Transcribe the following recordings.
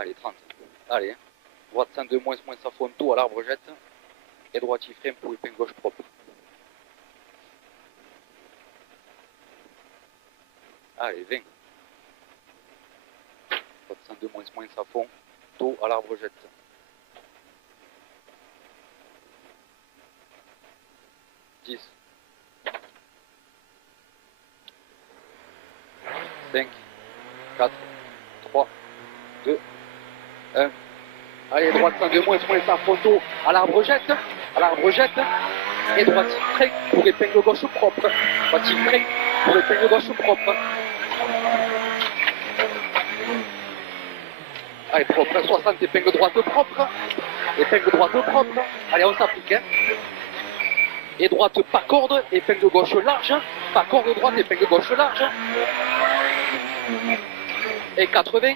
Allez, 30. Allez. Droite 102 moins, moins à fond, tout à l'arbre jette. Et droite il freine pour épingle gauche propre. Allez, 20. Droite 102 moins, moins à fond, tout à l'arbre jette. 10. 5, 4, 3, 2, 1. Allez, droite 102 moins, moins à photo à l'arbre jette, et droite il freine pour épingle gauche propre. Droite il freine pour épingle gauche propre. Allez, propre, 60, épingle droite propre. Épingle droite propre. Allez, on s'applique. Hein. Et droite pas corde, épingle gauche large. Pas corde droite, épingle gauche large. Et 80.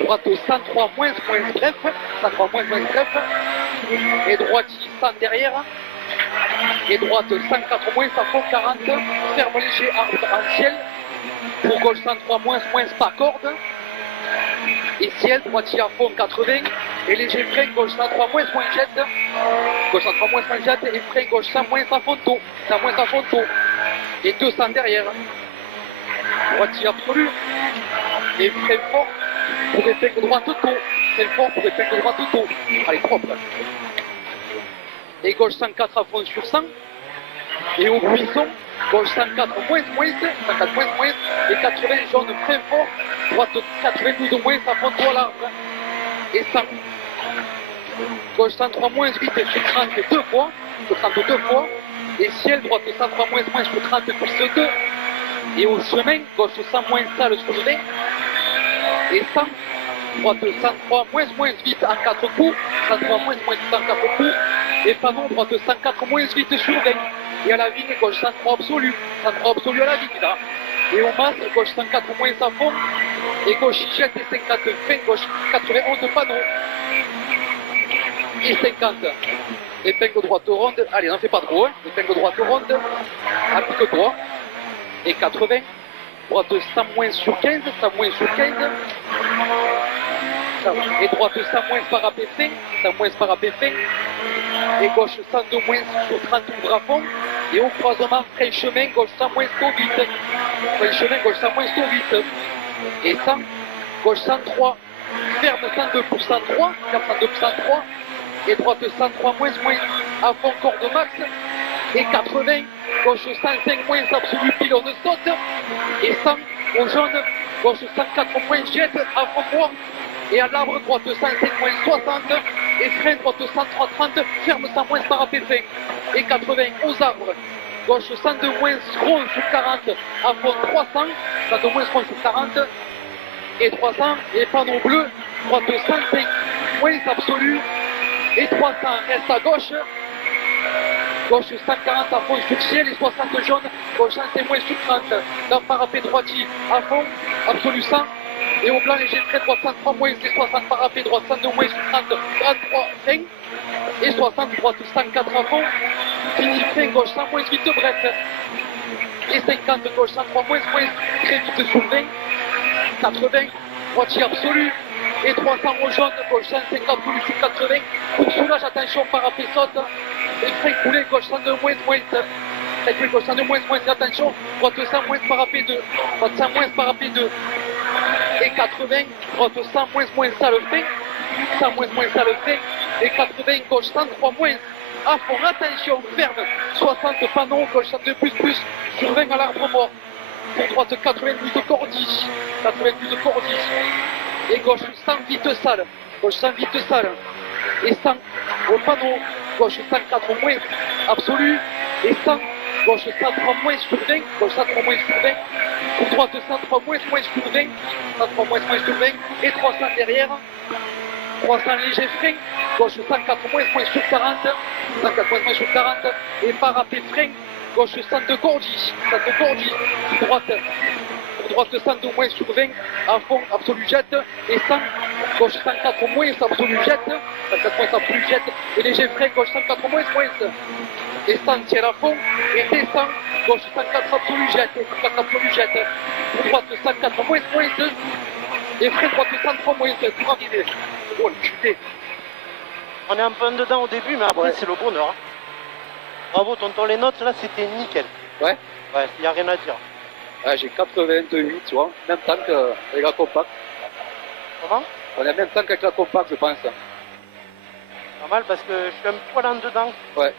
Droite 103 moins, moins bref. 103 moins, moins bref. Et droite 100 derrière. Et droite 104 moins, ça fond 40. Ferme léger, arbre en ciel. Pour gauche 103 moins, moins pas corde. Et ciel, droitier à fond 80. Et léger frein, gauche 103 moins, moins jette. Gauche 103 moins, moins jette. Et frein, gauche 100 moins à fond tôt. 100 moins à fond tôt. Et 200 derrière. Droitier absolu. Et frein fort pour épingle droite tôt. Frein fort pour épingle droite tôt. Allez, propre. Et gauche 104 à fond sur 100. Et au buisson, gauche 104 moins, moins, 104 moins, moins, et 80 jaune très fort, droite 92 moins, à fond à l'arbre. Et 100. Gauche 103 moins, 8 et sur 30 deux fois, sur 32 fois. Et ciel, droite 103 moins, moins, sur 30 plus 2. Et au chemin, gauche 100 moins, salle sur 20. Et 100. Droite 103 moins, moins, 8 en 4 coups. 103 moins, moins, 8 en 4 coups. Et panneau, droite 104 moins, 8 sur 20. Et à la vigne, gauche 103 absolu. 103 absolu à la vigne, là. Et au masque, gauche 104 moins à fond. Et gauche jette et 50 frein, gauche 91 panneau. Et 50. Épingle droite ronde. Allez, n'en fais pas trop, hein. Épingle droite ronde. Applique-toi. Et 80. Droite 100 moins sur 15. 100 moins sur 15. Et droite 100 moins parapet fin. 100 moins parapet fin. Et gauche 102 moins sur 30 ouvre à fond. Et au croisement, frein chemin, gauche 100 moins tôt vite. Frein chemin, gauche 100 moins tôt vite. Et 100, gauche 103, ferme 102 pour 103, 42 pour 103. Et droite 103 moins, moins, à fond corde max. Et 80, gauche 105 moins, absolu pile, on saute. Et 100, au jaune, gauche 104 moins, jette, à fond droit. Et à l'arbre, droite 105 moins 60. Et frein, droite 103 30, ferme 100 moins parapet fin. Et 80 aux arbres. Gauche 102 moins rond sur 40, à fond 300. 102 moins rond sur 40. Et 300, et panneau bleu, droite 105 moins absolu. Et 300 reste à gauche. Gauche 140 à fond sur ciel et 60 jaune. Gauche 105 moins sur 30. Dans parapet droitier à fond, absolu 100. Et au blanc léger frais, droite 103 moins et 60 parapet, droite 102 moins sur 30, 33 frein. Et 60, droite 104 à fond. Fini frein, gauche 100 moins 8 bref. Et 50, gauche 103 moins, moins très vite sur 20. 80, droitier absolu. Et 300 au jaune, gauche 105 absolu sur 80. Pour soulage, attention, parapet saute. Et frein coulé, gauche 102 moins, moins. Frein gauche 102 moins, moins, attention. Droite 100 moins, parapet 2. Droite 100 moins, parapet 2. Et 80, droite 100 moins, moins, ça le fait. 100 moins, moins, ça le fait. Et 80, gauche 103 moins. À fond, attention, ferme. 60 panneaux, gauche 102 plus, sur 20 à l'arbre mort. Pour droite 88 de cordis. 88 de cordis. Et gauche 100 vite sale. Gauche 100 vite sale. Et 100 au panneau. Gauche 104 moins absolu. Et 100. Gauche 103 moins sur 20. Gauche 103 moins sur 20. Pour droite 103 moins, moins sur 20. 103 moins, moins sur 20. Et 300 derrière. 300 léger frein. Gauche 104 moins, moins sur 40. 104 moins, moins sur 40. Et parapet frein. Gauche 102 cordis. 102 cordis. Droite 102 moins sur 20. À fond, absolu jette. Et 100. Gauche 104 moins, absolu jette. 104 moins, absolu jette. Et léger frein. Gauche 104 moins, moins. Et 100 tire à fond. Et descend. Gauche 104 absolu jette. 104 absolu jette. Droite 104 moins, moins. Et frein droite centre moins, pour arriver. Oh le putain. On est un peu en dedans au début, mais après Ouais. c'est le bonheur. Hein. Bravo tonton, les notes là c'était nickel. Ouais. Ouais, y a rien à dire. Ouais, j'ai 88, tu vois. Même temps qu'avec la compacte. Comment? On a même temps qu'avec la compacte, je pense. Normal parce que je suis un poil en dedans. Ouais.